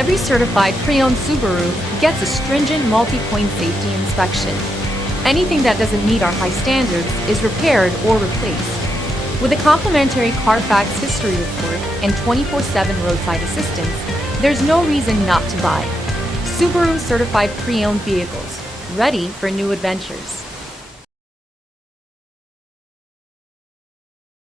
Every certified pre-owned Subaru gets a stringent multi-point safety inspection. Anything that doesn't meet our high standards is repaired or replaced. With a complimentary Carfax history report and 24/7 roadside assistance, there's no reason not to buy. Subaru certified pre-owned vehicles, ready for new adventures.